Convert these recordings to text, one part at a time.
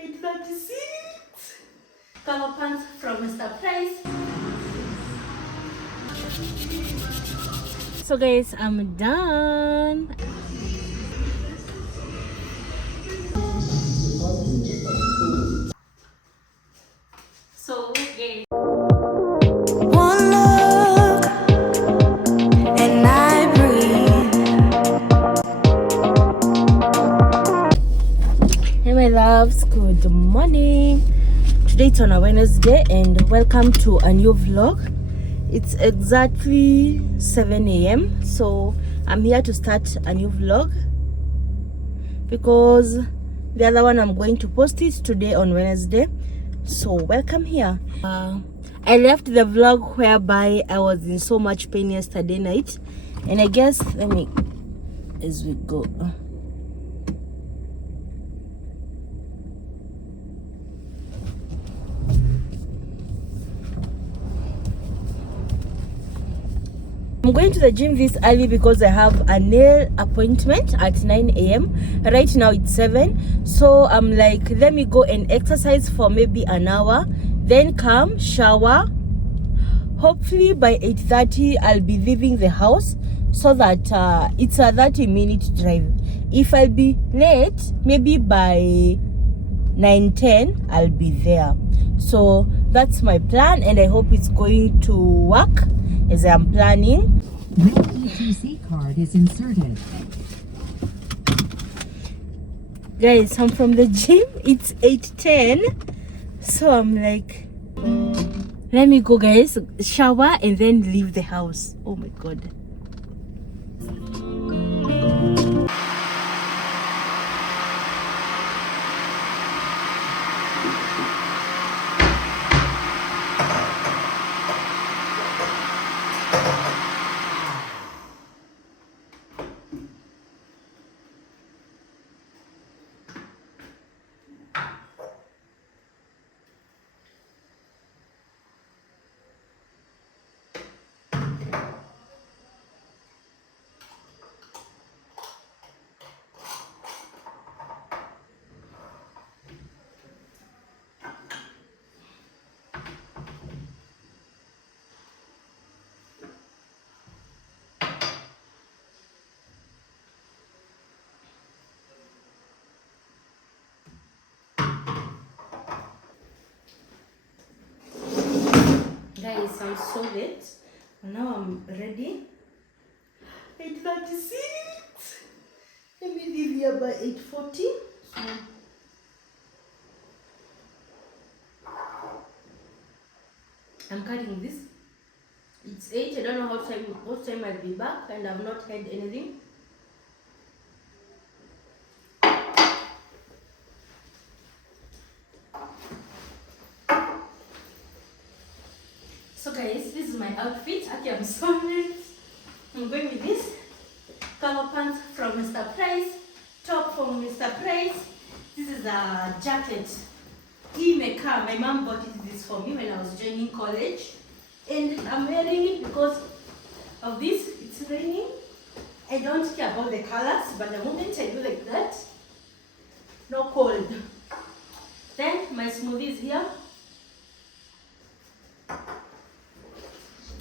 8:36. Cover pants from Mr. Price. So guys, I'm done. So guys, One look and I breathe. hey my loves, good morning. Today it's on a Wednesday and welcome to a new vlog. It's exactly 7 a.m. so I'm here to start a new vlog because the other one I'm going to post it today on Wednesday. So welcome here. I left the vlog whereby I was in so much pain yesterday night, and I guess as we go. I'm going to the gym this early because I have a nail appointment at 9 a.m. Right now it's 7. So I'm like, let me go and exercise for maybe an hour, then come, shower. Hopefully by 8:30 I'll be leaving the house so that it's a 30-minute drive. If I'll be late, maybe by 9:10 I'll be there. So that's my plan and I hope it's going to work as I'm planning. Your ETC card is inserted. Guys, I'm from the gym. It's 8:10. So I'm like, let me go guys, shower and then leave the house. Oh my god. Guys, I'm so late. Now I'm ready. 8:36. Let me leave here by 8:40. So I'm cutting this. It's 8. I don't know what time I'll be back, and I've not had anything. So guys, this is my outfit. Okay, I'm sorry. I'm going with this. Cover pants from Mr. Price. Top from Mr. Price. This is a jacket. My mom bought this for me when I was joining college. And I'm wearing it because of this. It's raining. I don't care about the colors, but the moment I do like that, no cold. Then my smoothie is here.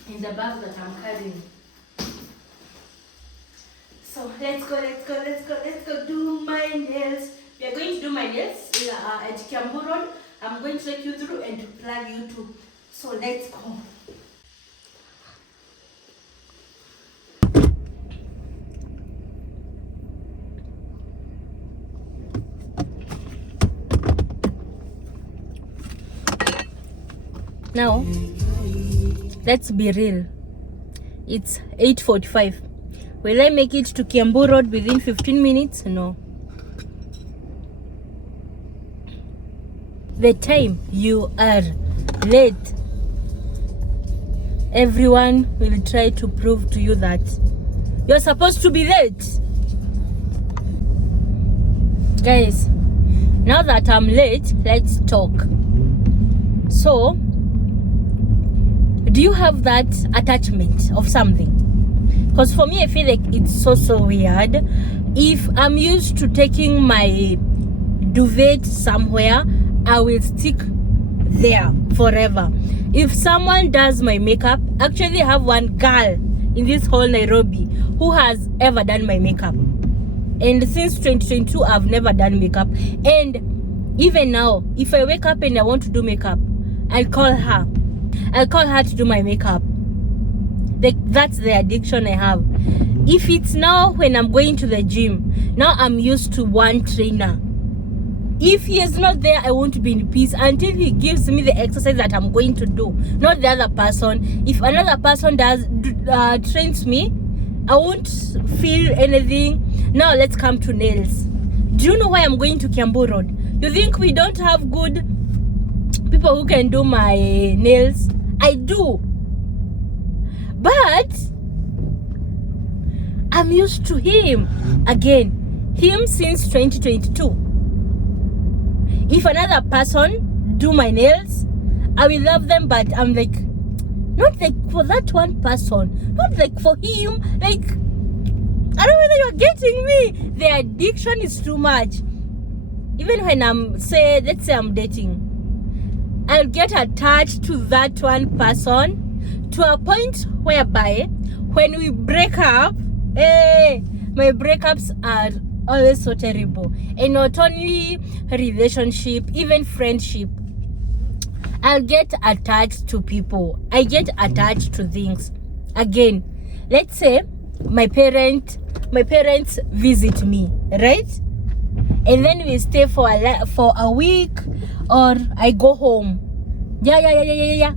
In the bag that I'm carrying. So let's go do my nails. We are going to do my nails at Kiambu Road. I'm going to take you through and to plug you too. So let's go. Now, let's be real. It's 8:45. Will I make it to Kiambu Road within 15 minutes? No. The time you are late, everyone will try to prove to you that you're supposed to be late. Guys, now that I'm late, let's talk. So, do you have that attachment of something? Because for me, I feel like it's so weird. If I'm used to taking my duvet somewhere, I will stick there forever. If someone does my makeup, actually I have one girl in this whole Nairobi who has ever done my makeup, and since 2022 I've never done makeup. And even now, if I wake up and I want to do makeup, I'll call her to do my makeup. That's the addiction I have. If it's now when I'm going to the gym, now I'm used to one trainer. If he is not there, I won't be in peace until he gives me the exercise that I'm going to do, not the other person. If another person trains me, I won't feel anything. Now let's come to nails. Do you know why I'm going to Kiambu Road? You think we don't have good people who can do my nails? I do, but I'm used to him since 2022. If another person do my nails, I will love them, but I'm like, not like for that one person, not like for him. Like, I don't know whether you're getting me. The addiction is too much. Even when let's say I'm dating, I'll get attached to that one person to a point whereby when we break up, my breakups are always so terrible. And not only relationship, even friendship, I'll get attached to people. I get attached to things. Again, let's say my parents visit me, right? And then we stay for a week, or I go home. Yeah.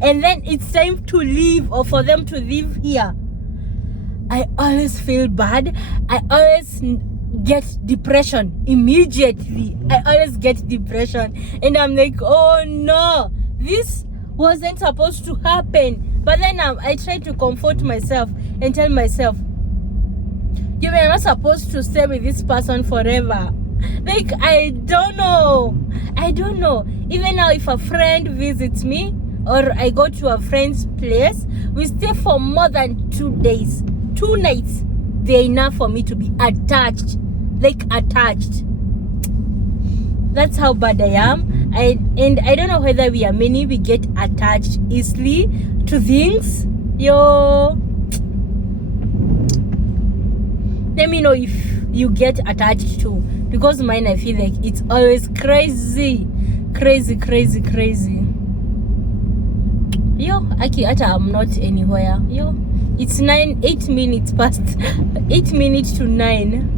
And then it's time to leave, or for them to live here. I always feel bad. I always get depression immediately. And I'm like, oh no, this wasn't supposed to happen. But then I try to comfort myself and tell myself, you were not supposed to stay with this person forever. Like, I don't know. Even now, if a friend visits me or I go to a friend's place, we stay for more than 2 days, 2 nights. They're enough for me to be attached. That's how bad I am. And I don't know whether we are many. We get attached easily to things. Let me know if you get attached to, because mine, I feel like it's always crazy. Aki, I'm not anywhere. It's 8 minutes past 8 minutes to 9.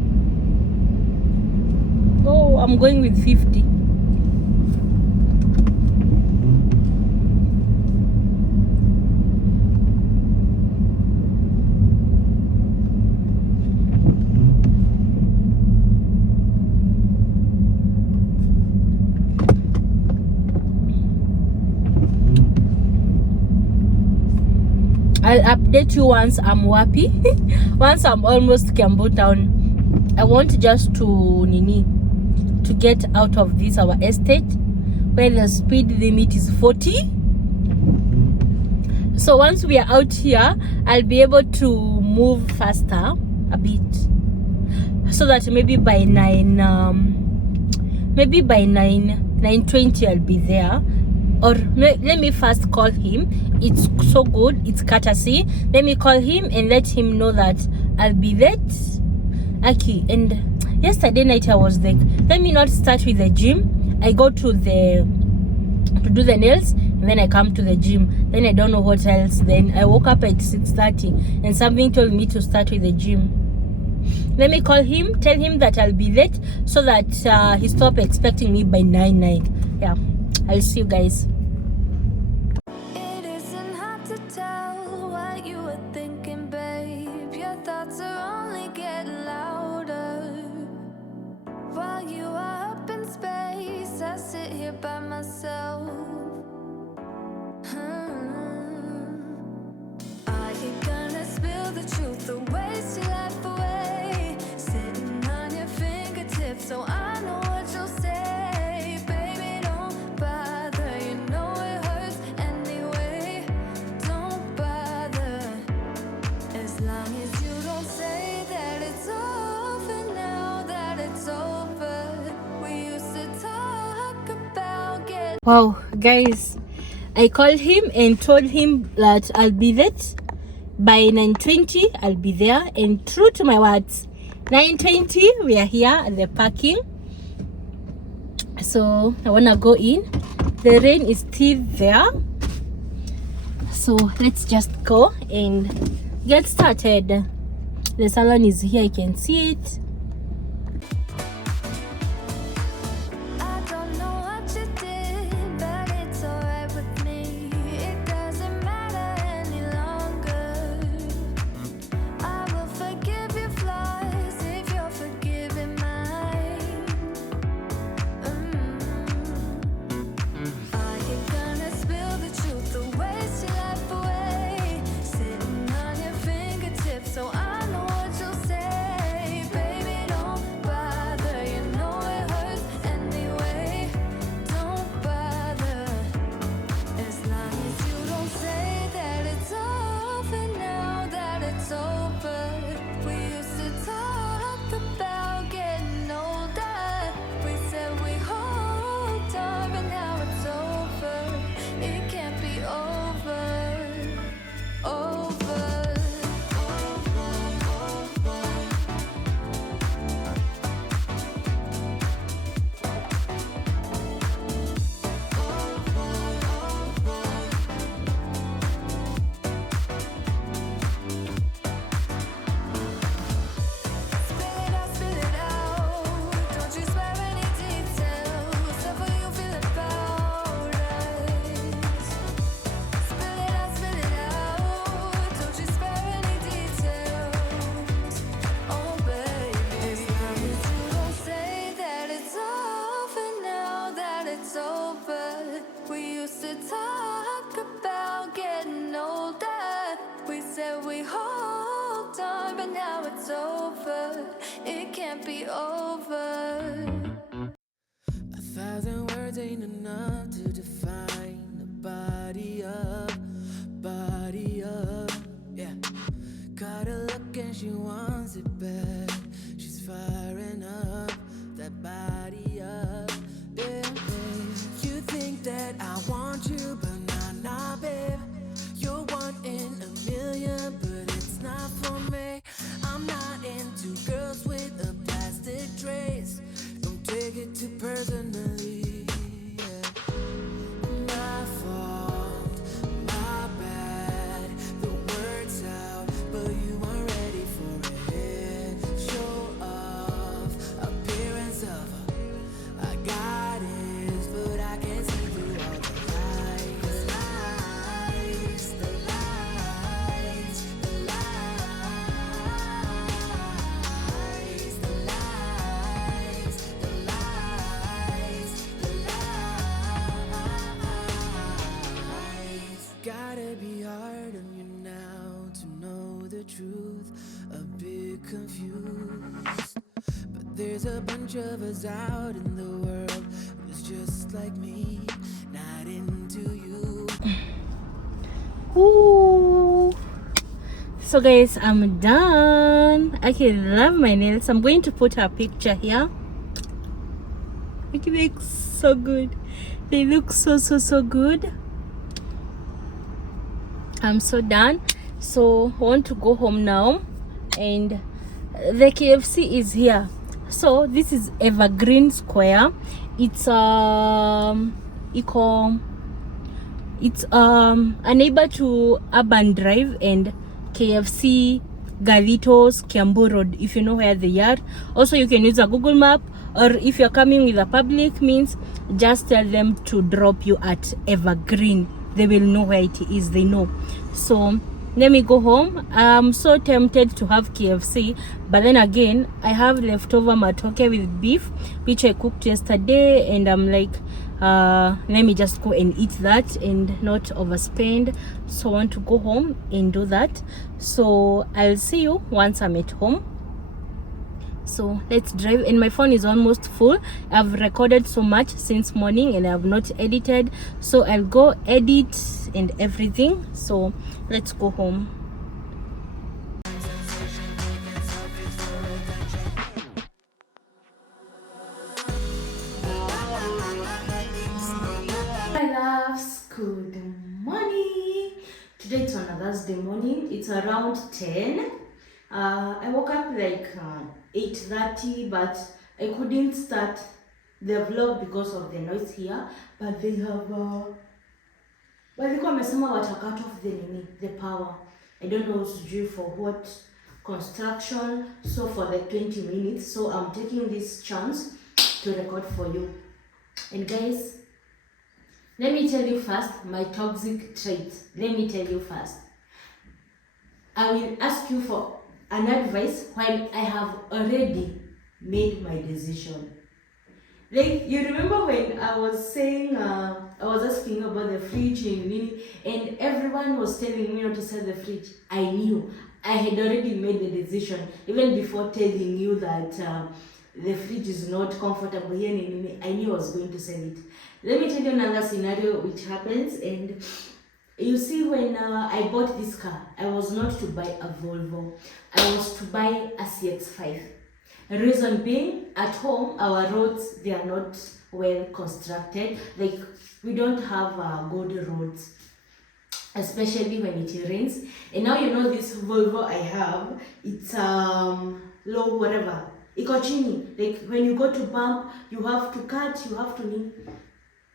Oh, I'm going with 50. I'll update you once I'm wapi. Once I'm almost Kiambu town. I want just to get out of this our estate where the speed limit is 40. So once we are out here, I'll be able to move faster a bit, so that maybe by 9:20 I'll be there. Or let me first call him. It's so good, it's courtesy. Let me call him and let him know that I'll be late. Aki, and yesterday night I was like, let me not start with the gym. I go to do the nails, and then I come to the gym. Then I don't know what else. Then I woke up at 6:30 and something told me to start with the gym. Let me call him, tell him that I'll be late, so that he stop expecting me by 9. Yeah, I'll see you guys. It isn't hard to tell what you were thinking, babe. Your thoughts are only getting louder. While you are up in space, I sit here by myself. Are you gonna spill the truth, the waste your life away? Sitting on your fingertips, so I know what you'll say. Baby, don't bother, you know Wow, guys, I called him and told him that I'll be late. By 9:20, I'll be there. And true to my words, 9:20, we are here at the parking. So I want to go in. The rain is still there. So let's just go and get started. The salon is here. You can see it. I don't know what you did, but it's alright with me. It doesn't matter any longer. I will forgive your flaws if you're forgiving mine. Are you gonna spill the truth or waste your life away? Sitting on your fingertips, so I know what you'll say. Baby, don't bother, you know it hurts anyway. Don't bother, as long as you don't say that it's over now that it's over. We used to talk about getting older. We said we hold on, but now it's over. It can't be over. Over. Spill it out. Don't you spare any details. Suffer you feel about us. Spill it out. Don't you spare any details. Oh baby, as long as you don't say that it's over now that it's over. We used to talk about getting older. We said we hold on, but now it's over. It can't be over. 1,000 words ain't enough to define the body up, yeah. Caught her look and she wants it back. She's firing up that body up, yeah, babe. You think that I want you, but nah, babe. You're one in a million, but it's not for me. I'm not into girls with a plastic trace. Don't take it too personally, yeah. My fault, my bad. The words out, but you weren't ready for it. Show off, appearance of I got it, but I can't see through all the lies. The lies, the lies, the lies, the lies, the lies, the lies. Gotta be hard on you now to know the truth. A bit confused, but there's a bunch of us out in the world who's just like me, not into you. Ooh. So guys, I'm done. I can love my nails. I'm going to put a picture here. It looks so good. They look so good. I'm so done. So I want to go home now, and the KFC is here. So this is Evergreen Square. It's it's a neighbor to Urban Drive and KFC, Galitos, Kiambu Road, if you know where they are. Also, you can use a Google map, or if you're coming with a public means, just tell them to drop you at Evergreen. They will know where it is. They know. So let me go home. I'm so tempted to have KFC, but then again, I have leftover matoke with beef, which I cooked yesterday, and I'm like, let me just go and eat that and not overspend. So I want to go home and do that. So I'll see you once I'm at home. So let's drive, and my phone is almost full. I've recorded so much since morning and I have not edited, so I'll go edit and everything. So let's go home. Good morning. Today it's on a Thursday morning. It's around 10. I woke up like 8:30, but I couldn't start the vlog because of the noise here. But they have walikuwa wamesema wata cut off the power. I don't know sijui for what construction, so for the 20 minutes. So I'm taking this chance to record for you. And guys, let me tell you first my toxic traits. Let me tell you first. I will ask you for an advice while I have already made my decision. Like, you remember when I was saying, I was asking about the fridge and everyone was telling me not to sell the fridge. I knew. I had already made the decision, even before telling you that the fridge is not comfortable here. I knew I was going to sell it. Let me tell you another scenario which happens. And you see, when I bought this car, I was not to buy a Volvo. I was to buy a CX-5. Reason being, at home, our roads, they are not well constructed. Like, we don't have good roads, especially when it rains. And now you know this Volvo I have, it's low, whatever. Iko chini. Like, when you go to bump, you have to cut, you have to knee.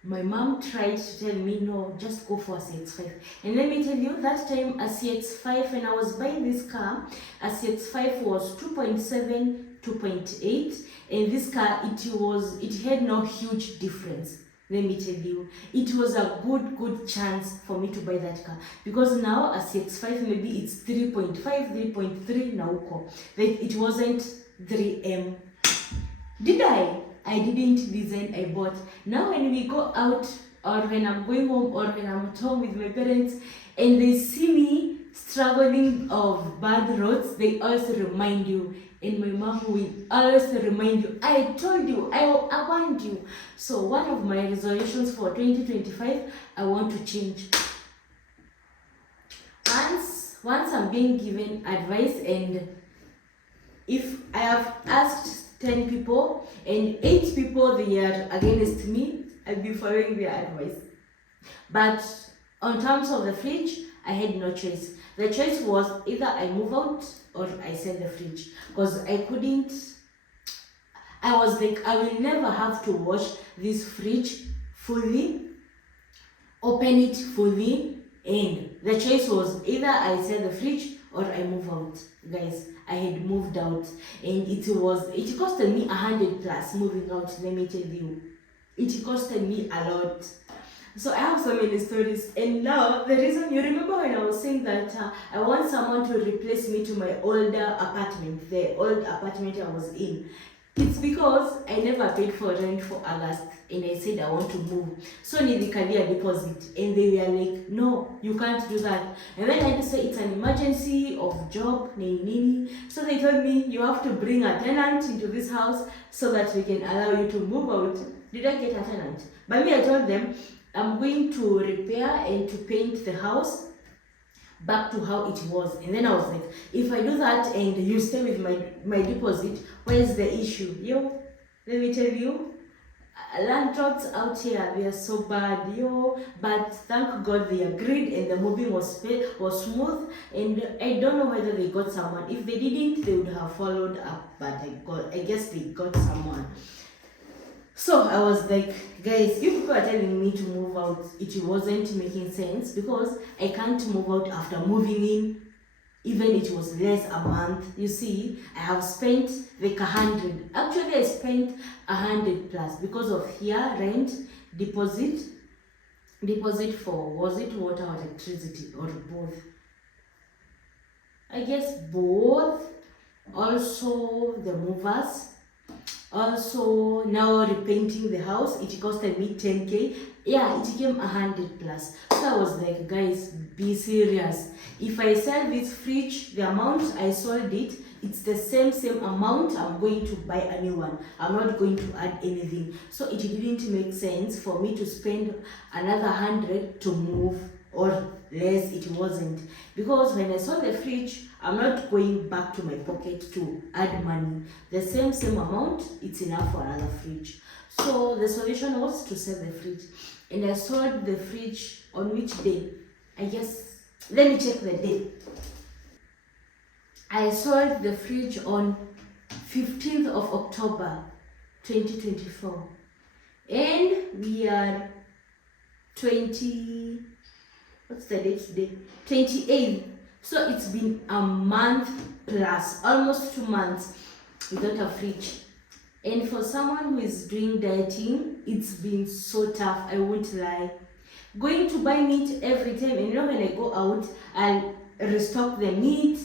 My mom tried to tell me, no, just go for a CX-5. And let me tell you, that time a CX-5, when I was buying this car, a CX-5 was 2.7, 2.8, and this car, it had no huge difference. Let me tell you, it was a good chance for me to buy that car, because now a CX-5, maybe it's 3.5, 3.3 na uko. Like, it wasn't 3M. Did I didn't design, I bought. Now when we go out, or when I'm going home, or when I'm at home with my parents, and they see me struggling of bad roads, they also remind you. And my mom will always remind you, I told you, I warned you. So one of my resolutions for 2025, I want to change. Once I'm being given advice, and if I have asked 10 people and 8 people they are against me, I'll be following their advice. But on terms of the fridge, I had no choice. The choice was either I move out or I sell the fridge, because I was like, I will never have to wash this fridge fully, open it fully, and the choice was either I sell the fridge or I move out. Guys, I had moved out, and it costed me 100 plus moving out. Let me tell you, it costed me a lot. So I have so many stories. And now the reason, you remember when I was saying that I want someone to replace me to my older apartment, the old apartment I was in. It's because I never paid for rent for August, and I said I want to move. So nilikalia deposit, and they were like, no, you can't do that. And then I had to say it's an emergency of job, nini. So they told me, you have to bring a tenant into this house so that we can allow you to move out. Did I get a tenant? But me, I told them, I'm going to repair and to paint the house back to how it was. And then I was like, if I do that and you stay with my deposit, where's the issue? Yo, let me tell you, landlords out here, they are so bad, yo. But thank God they agreed, and the moving was smooth. And I don't know whether they got someone. If they didn't, they would have followed up, but I guess they got someone. So I was like, guys, you people are telling me to move out. It wasn't making sense, because I can't move out after moving in, even it was less a month. You see, I have spent like 100. Actually, I spent 100 plus because of here, rent, deposit for, was it water or electricity, or both? I guess both. Also the movers. Also, now repainting the house, it costed me 10k. Yeah, it came 100 plus. So I was like, guys, be serious. If I sell this fridge, the amount I sold it, it's the same amount I'm going to buy a new one. I'm not going to add anything. So it didn't make sense for me to spend another 100 to move, or less, it wasn't. Because when I saw the fridge, I'm not going back to my pocket to add money. The same amount, it's enough for another fridge. So the solution was to sell the fridge. And I sold the fridge on which day? I guess, let me check the day. I sold the fridge on 15th of October 2024. And we are 20, what's the date today? 28th. So it's been a month plus, almost 2 months without a fridge. And for someone who is doing dieting, it's been so tough, I won't lie. Going to buy meat every time, and you know when I go out, I'll restock the meat,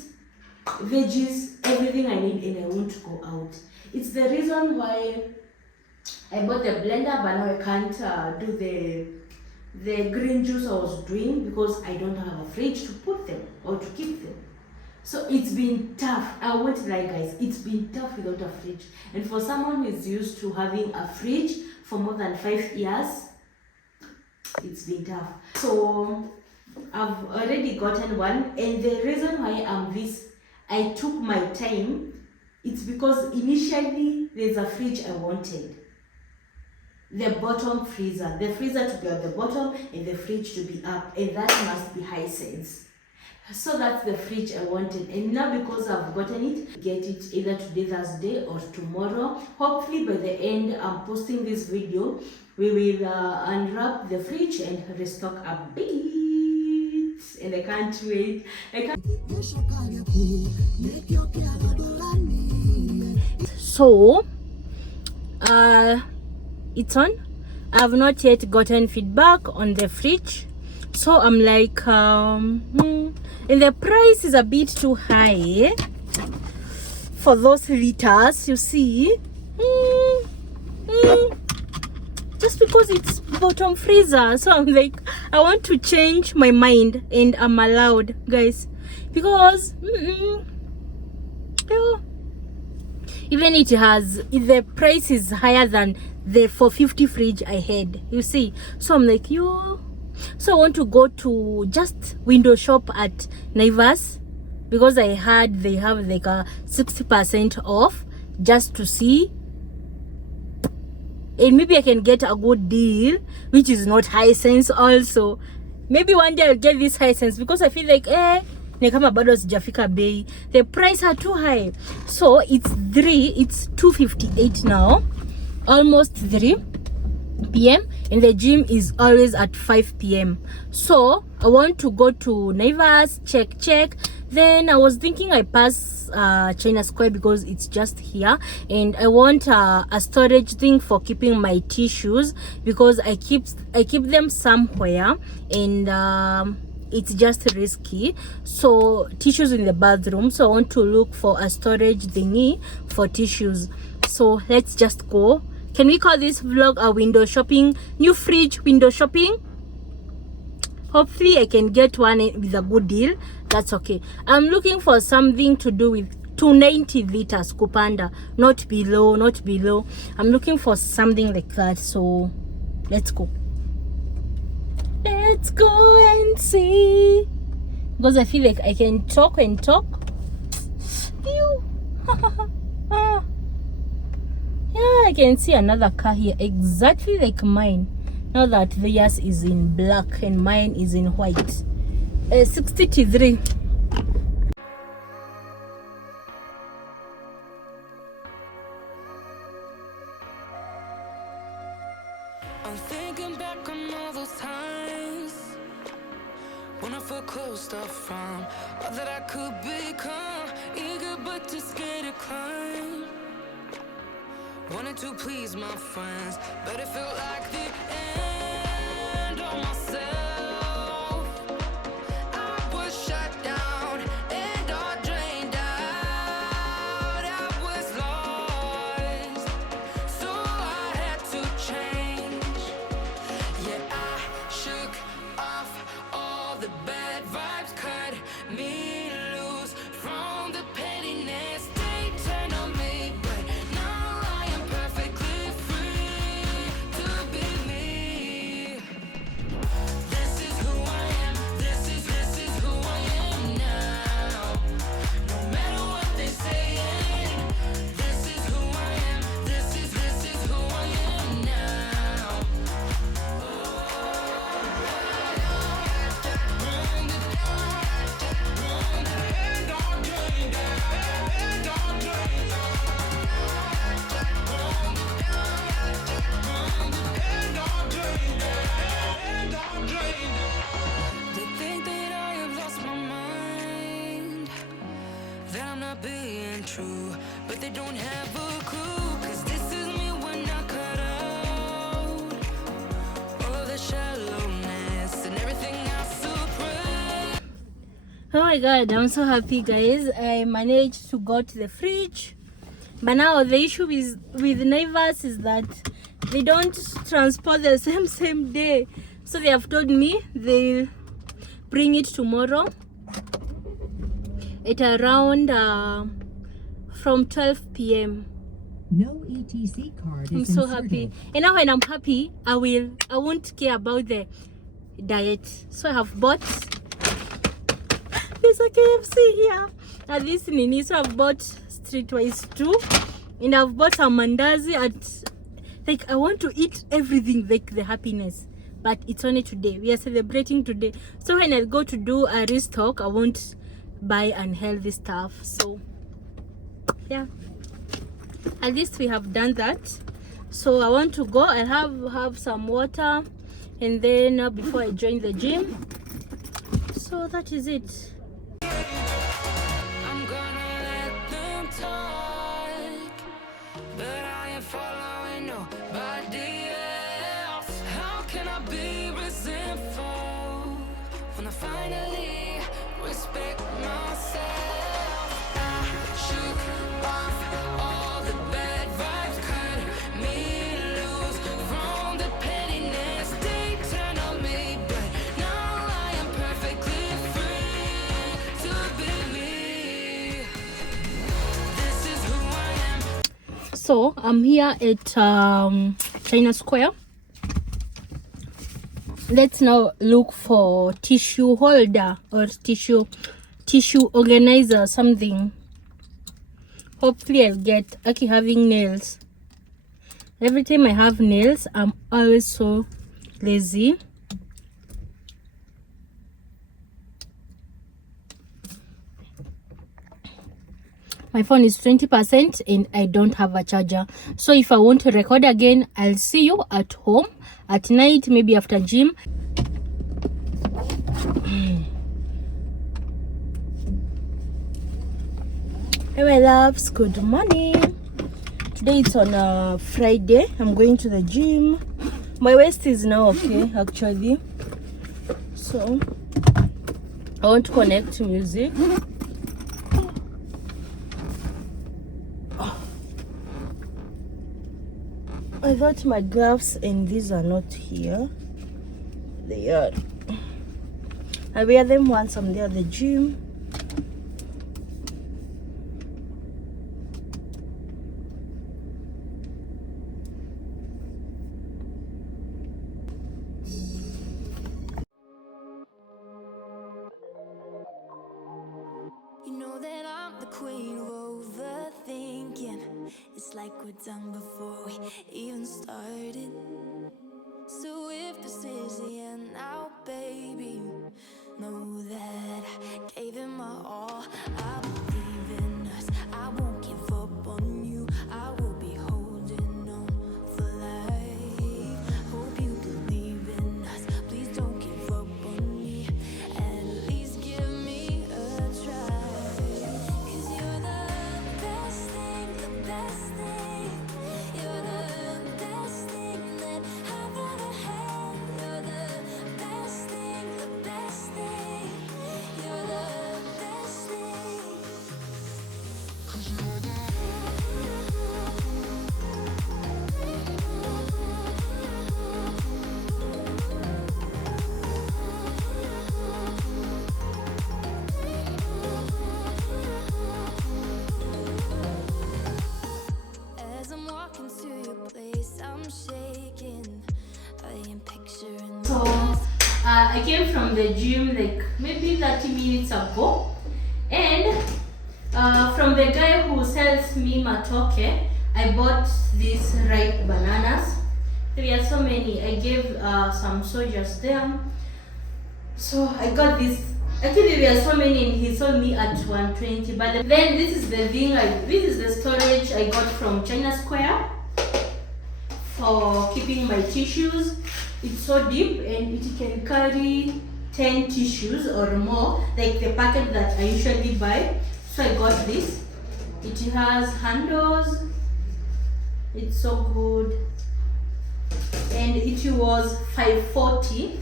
veggies, everything I need, and I won't go out. It's the reason why I bought the blender, but now I can't do the green juice I was doing because I don't have a fridge to put them or to keep them. So it's been tough. I won't lie, guys. It's been tough without a fridge. And for someone who is used to having a fridge for more than 5 years, it's been tough. So I've already gotten one, and the reason why I took my time, it's because initially there's a fridge I wanted. The bottom freezer. The freezer to be at the bottom and the fridge to be up, and that must be Hisense. So that's the fridge I wanted, and now because I've gotten it, get it either today, Thursday, or tomorrow. Hopefully by the end I'm posting this video, we will unwrap the fridge and restock a bit, and I can't wait. So it's on. I have not yet gotten feedback on the fridge, so I'm like and the price is a bit too high for those liters, you see. Just because it's bottom freezer, so I'm like, I want to change my mind, and I'm allowed, guys, because even if the price is higher than the 450 fridge I had, you see. So I'm like, so I want to go to just window shop at Naivas, because I heard they have like a 60% off, just to see, and maybe I can get a good deal, which is not Hisense also. Maybe one day I'll get this Hisense, because I feel like ni kama bado sijafika bei, the price are too high. So it's 2:58 now, almost 3 p.m. and the gym is always at 5 p.m. So I want to go to Naivas, check. Then I was thinking I pass China Square, because it's just here, and I want a storage thing for keeping my tissues, because I keep them somewhere, and it's just risky. So tissues in the bathroom, so I want to look for a storage thingy for tissues. So let's just go. Can we call this vlog a window shopping, new fridge window shopping? Hopefully I can get one with a good deal. That's okay. I'm looking for something to do with 290 liters kupanda, not below. I'm looking for something like that. So let's go and see, because I feel like I can talk and talk. Ew. Yeah, I can see another car here exactly like mine, now that theirs is in black and mine is in white. 63. I'm thinking back on all those times when I felt closed off from all that I could become, eager but too scared to climb. Wanted to please my friends, but it felt like the end of myself. I was shut down and all drained out. I was lost, so I had to change. Yeah, I shook off all the bad vibes, cut me loose from the pettiness they turned on me. But now I am perfectly free. true, but they don't have a clue. Cause this is me when I cut out all the shallowness and everything I suppress. Oh my god, I'm so happy, guys. I managed to go to the fridge. But now the issue is with Naivas is that they don't transport the same day. So they have told me they'll bring it tomorrow at around from 12 p.m. No ETC card I'm is so inserted. happy. And now when I'm happy, I won't care about the diet. So I have bought, there's a KFC here at this Nini. So I've bought Streetwise 2 and I've bought some mandazi at, like, I want to eat everything, like the happiness, but it's only today. We are celebrating today. So when I go to do a restock, I won't buy unhealthy stuff. So yeah, at least we have done that. So I want to go. I have some water, and then before I join the gym. So that is it. I'm gonna let them talk, but I ain't following nobody else. How can I be resentful when I finally respect myself? I shook off all the bad vibes, cut me loose from the pettiness they turn on me, but now I am perfectly free to be me. This is who I am. So I'm here at China Square. Let's now look for tissue holder or tissue organizer, something. Hopefully I'll get Aki having nails. Every time I have nails, I'm always so lazy. My phone is 20% and I don't have a charger. So if I want to record again, I'll see you at home at night, maybe after gym. Hey my loves, good morning. Today it's on a Friday. I'm going to the gym. My waist is now okay actually. So I want to connect music. I thought my gloves and these are not here. They are. I wear them once I'm there at the gym. You know that I'm the queen of overthinking. It's like we're done before we even started. So if this is the end now, baby, know that I gave it my all. I believe in us. I won't give up on you. I will be holding on for life. Hope you believe in us. Please don't give up on me. At least give me a try. 'Cause you're the best thing, the best thing. You're the best thing that I've ever had. You're the best thing, the best thing. You're the best thing. 'Cause you're the As I'm walking to your place, I'm shaking. I am picturing So I came from the gym like maybe 30 minutes ago, and from the guy who sells me matoke, I bought these ripe bananas. There are so many. I gave some soldiers there. So I got this. Actually, there are so many, and he sold me at 120. But then this is the thing. This is the storage I got from China Square for keeping my tissues. It's so deep and it can carry 10 tissues or more, like the packet that I usually buy. So I got this. It has handles. It's so good. And it was $5.40.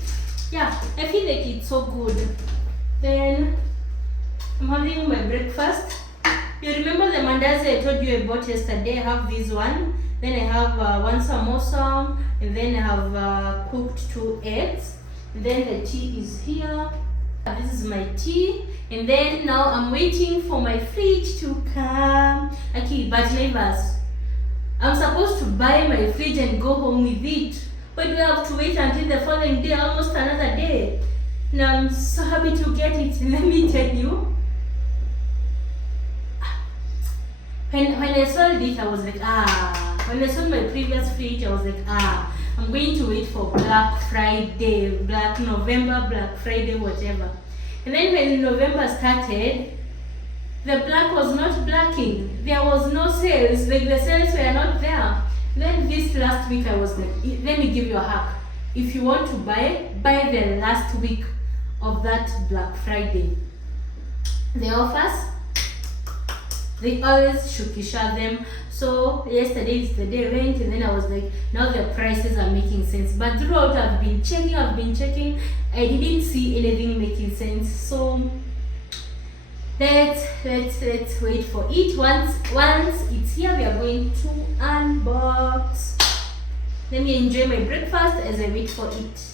Yeah, I feel like it's so good. Then I'm having my breakfast. You remember the mandazi I told you about yesterday? I have this one. Then I have one samosa, and then I have cooked 2 eggs. And then the tea is here. This is my tea. And then now I'm waiting for my fridge to come. Okay, but neighbors, I'm supposed to buy my fridge and go home with it. Why do I have to wait until the following day, almost another day? And I'm so happy to get it. Let me tell you. When I sold it, I was like, When I sold my previous fridge, I was like, I'm going to wait for Black Friday, Black November, Black Friday, whatever. And then when November started, the black was not blacking. There was no sales. Like the sales were not there. Then this last week, I was like, let me give you a hack. If you want to buy the last week of that Black Friday. The offers, they always shukisha them. So yesterday is the day I went, and then I was like, now the prices are making sense. But throughout I've been checking, I didn't see anything making sense. So let's wait for it. Once it's here, we are going to unbox. Let me enjoy my breakfast as I wait for it.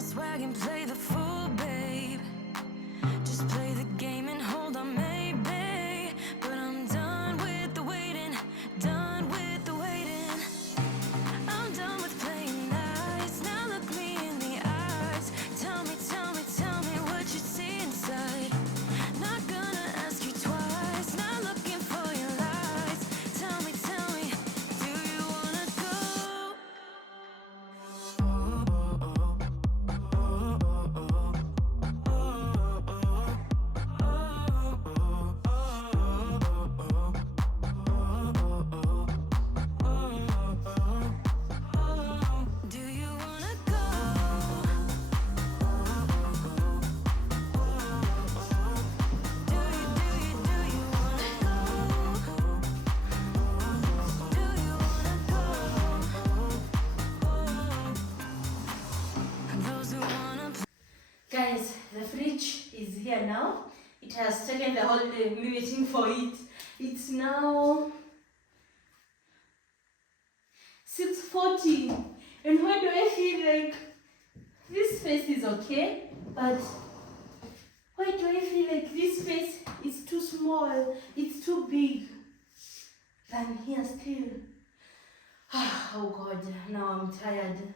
Swag and play the fool, babe. Just play the game and hold on, maybe. But I'm done with the waiting, done with the waiting. I'm done with playing nice. Now look me in the eyes. Tell me what you see inside. Not gonna ask you twice. Not looking for your lies. Tell me, do you wanna go? Guys, the fridge is here now. It has taken the whole day me waiting for it. It's now 6:40, and why do I feel like this space is okay, but why do I feel like this space is too small? It's too big than here still. Oh God, now I'm tired.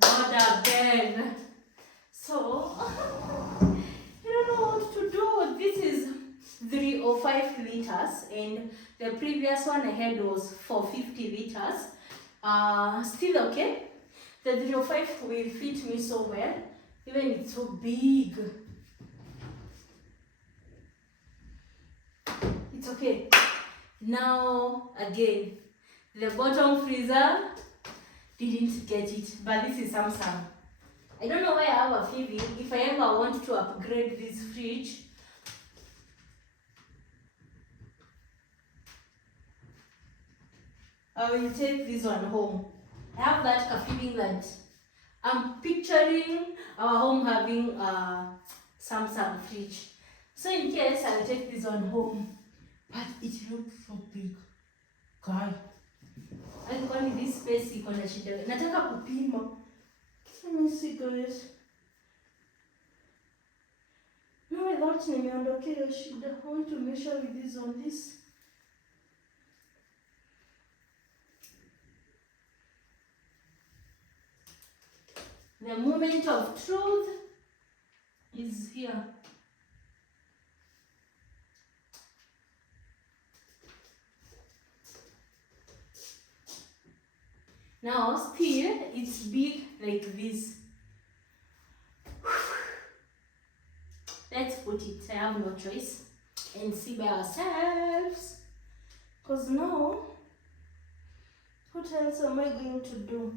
God, I beg. So I don't know what to do. This is 305 liters, and the previous one I had was 450 liters. Still okay. The 305 will fit me so well, even it's so big. It's okay. Now again, the bottom freezer didn't get it, but this is Samsung. I don't know why I have a feeling if I ever want to upgrade this fridge, I will take this one home. I have that feeling that I'm picturing our home having a Samsung fridge. So in case, I'll take this one home. But it looks so big. God. Kwani this space iko na shida. Nataka kupima. Let me see, guys. No, I thought nimeondokea shida. I want to measure with this on this. The moment of truth is here. Now, still, it's big like this. Let's put it, I have no choice, and see by ourselves. Because now, what else am I going to do?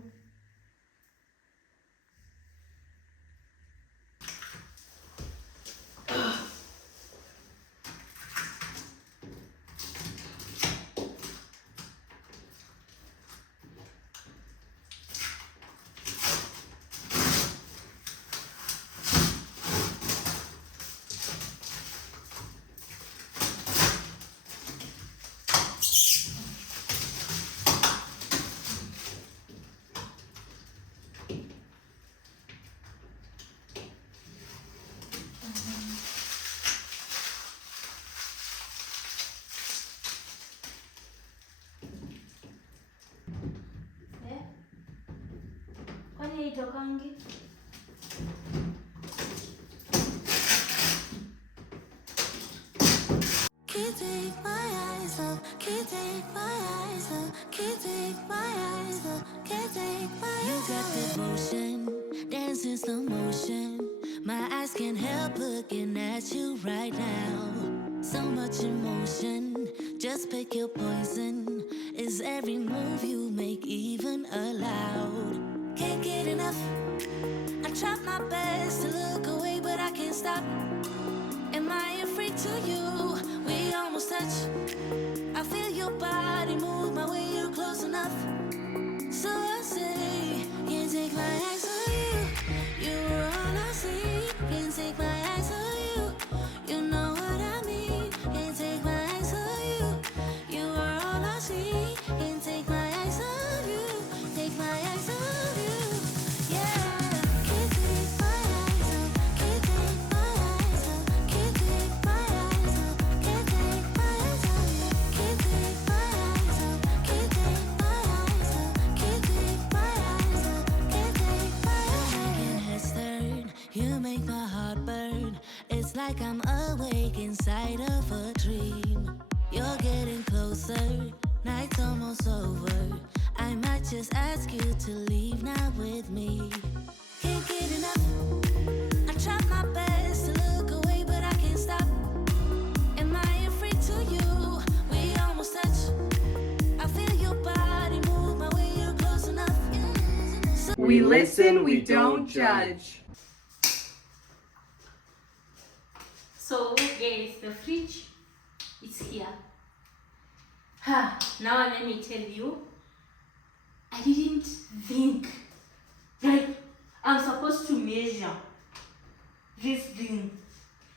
Kwani itokangi? Can't take my eyes off, can't take my eyes off, can't take my eyes off, can't take my eyes off. You got that motion, dance in slow motion. My eyes can't help looking at you right now. So much emotion, just pick your poison. Is every move you make even allowed? Can't get enough. I try my best to look away, but I can't stop. Am I afraid to you? We almost touch. I feel your body move my way, you're close enough. So I say, can't take my eyes on you. You were all I see. Can't take my eyes on you. You know what I mean. Can't take my eyes on you. You were all I see. Can't take my eyes on you. Take my eyes on you. Yeah. Can't take my eyes off. Can't take my eyes off. Can't take my eyes off. Can't take my eyes off you. Can't take my eyes off. Can't take my eyes off. Can't take my eyes off. Can't take my eyes off. Making heads turn, you make my heart burn. It's like I'm awake inside of a dream. You're getting closer, night's almost over. I might just ask you to leave now with me. Can't get enough. I try my best to look away, but I can't stop. Am I afraid to you? We almost touch. I feel your body move my way, you're close enough. So We listen, we don't judge. So guys, the fridge is here. Now let me tell you, I didn't think like I'm supposed to measure this thing.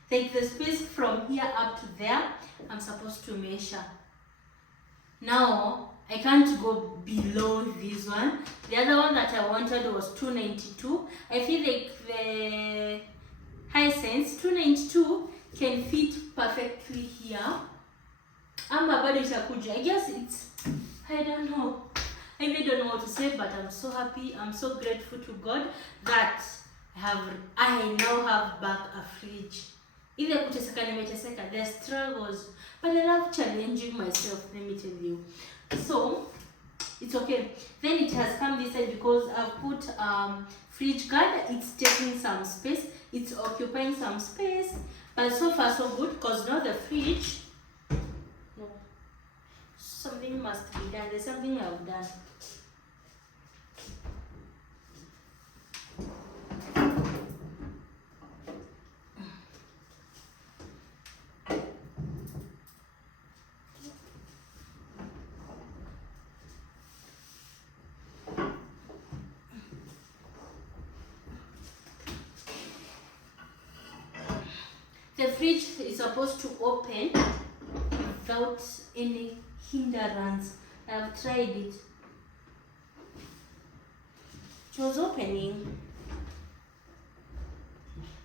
Like the space from here up to there, I'm supposed to measure. Now I can't go below this one. The other one that I wanted was 292. I feel like the Hisense 292 can fit perfectly here. Ama bado itakuja. I guess it's, I don't know. I really don't know what to say, but I'm so happy. I'm so grateful to God that I now have back a fridge. Ile kuteseka nimeteseka, the struggles, but I love challenging myself, let me tell you. So it's okay. Then it has come this side because I've put fridge guard. It's taking some space, it's occupying some space, but so far so good, because now the fridge, no, something must be done. There's something I've done. The fridge is supposed to open without any hindrance. I've tried it. It was opening.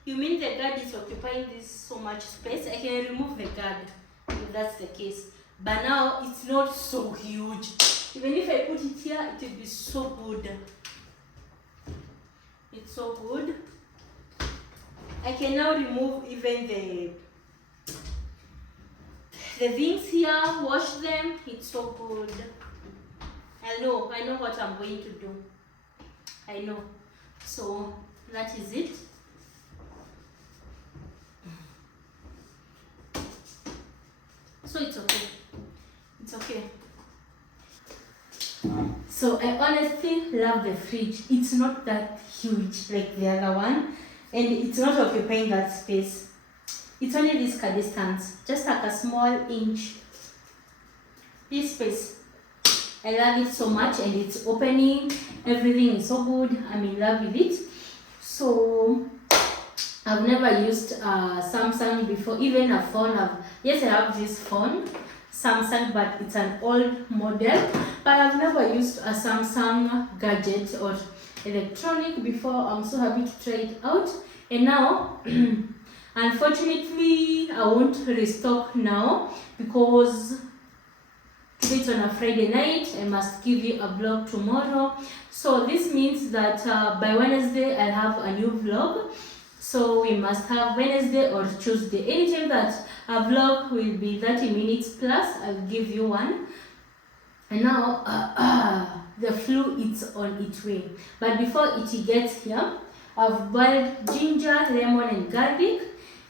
You mean the guard is occupying this so much space? I can remove the guard if that's the case. But now it's not so huge. Even if I put it here, it will be so good. It's so good. I can now remove even the things here, wash them. It's so good. I know what I'm going to do. I know. So that is it. So it's okay. It's okay. So I honestly love the fridge. It's not that huge like the other one, and it's not occupying that space. It's only this distance, just like a small inch. This space. I love it so much, and it's opening. Everything is so good. I'm in love with it. So I've never used Samsung before, even a phone. Yes, I have this phone, Samsung, but it's an old model. But I've never used a Samsung gadget or electronic before. I'm so happy to try it out. And now, unfortunately, I won't restock now because today it's on a Friday night. I must give you a vlog tomorrow. So this means that by Wednesday, I'll have a new vlog. So we must have Wednesday or Tuesday. Anytime that a vlog will be 30 minutes plus, I'll give you one. And now the flu is on its way. But before it gets here, I've boiled ginger, lemon, and garlic,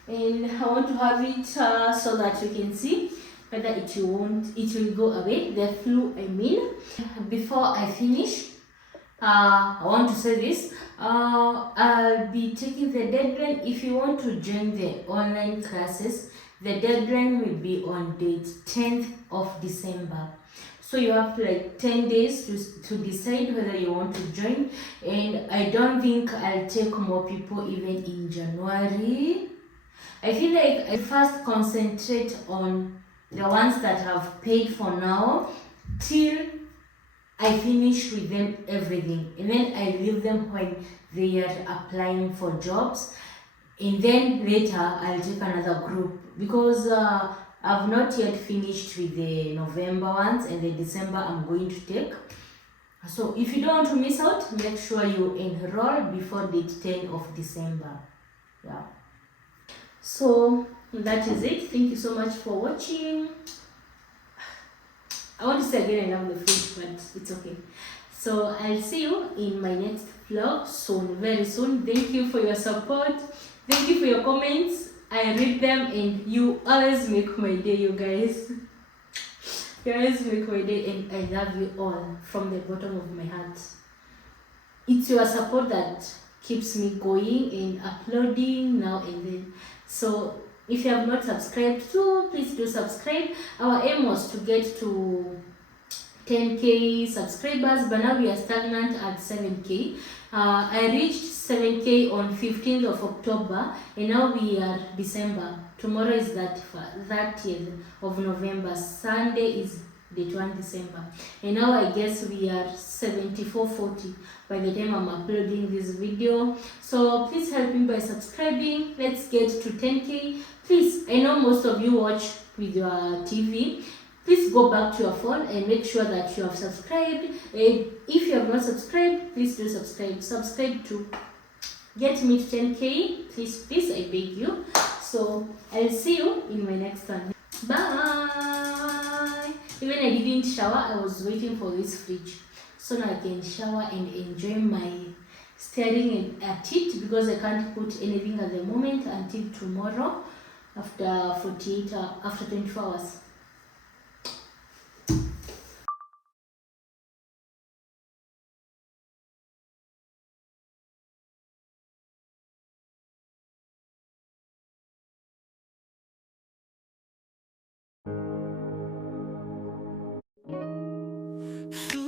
and I want to have it so that you can see whether it will go away. The flu, I mean. Before I finish, I want to say this. I'll be taking the deadline. If you want to join the online classes, the deadline will be on date 10th of December. So you have like 10 days to decide whether you want to join. And I don't think I'll take more people even in January. I feel like I first concentrate on the ones that have paid for now till I finish with them everything, and then I leave them when they are applying for jobs, and then later I'll take another group because I've not yet finished with the November ones, and the December I'm going to take. So if you don't want to miss out, make sure you enroll before date 10 of December. Yeah. So that is it. Thank you so much for watching. I want to say again I love the fridge, but it's okay. So I'll see you in my next vlog soon, very soon. Thank you for your support. Thank you for your comments. I read them and you always make my day, you guys. You always make my day, and I love you all from the bottom of my heart. It's your support that keeps me going and uploading now and then. So if you have not subscribed too, please do subscribe. Our aim was to get to 10k subscribers, but now we are stagnant at 7k. I reached 7k on 15th of October, and now we are December. Tomorrow is 30th of November. Sunday is date 1 December. And now I guess we are 7440 by the time I'm uploading this video. So please help me by subscribing. Let's get to 10k. Please, I know most of you watch with your TV. Please go back to your phone and make sure that you have subscribed. And if you have not subscribed, please do subscribe. Subscribe to get me to 10k. Please, I beg you. So I'll see you in my next one. Bye. Even I didn't shower. I was waiting for this fridge so now I can shower and enjoy my staring at it, because I can't put anything at the moment until tomorrow after 24 hours. Who